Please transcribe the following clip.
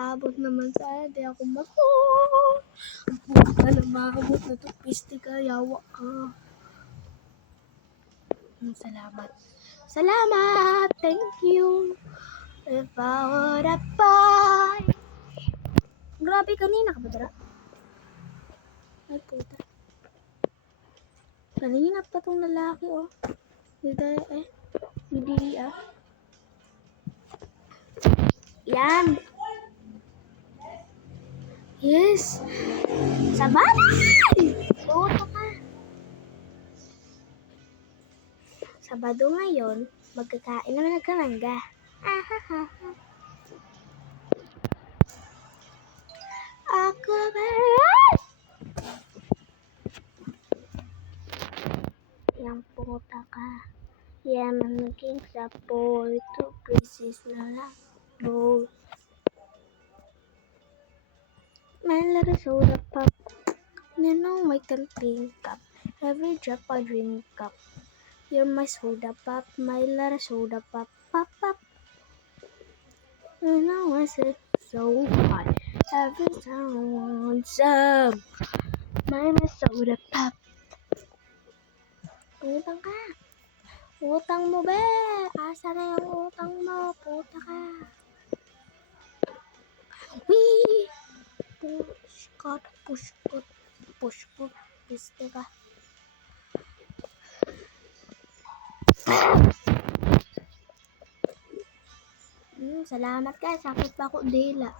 Abot naman sana, di ako ma-phone. Ang puta ka na maabot na to, piste ka, yawa ka. Salamat. Salamat! Thank you! If I would have buy. Grabe, kanina ka ba dara? Ay, puta. Kanina pa tong lalaki, oh. Hindi, Yan. Yes. Sabado! Puta ka. Sabado ngayon, magkakain naman ng karangga. Ako ba? Yang puta ka. Yan ang naging sapoy to pieces na lang. Bowl. My little soda pop. You know my camping cup. Every drop I drink up. You're my soda pop, my little soda pop, pop, pop. You know I said so hot. Every time I want some. My soda pop. Utang ka. Utang mo, be. Asa na yung utang mo? Puta ka. Wee! Pushkot. Piste ka. Salamat ka. Sakit pa ako dila.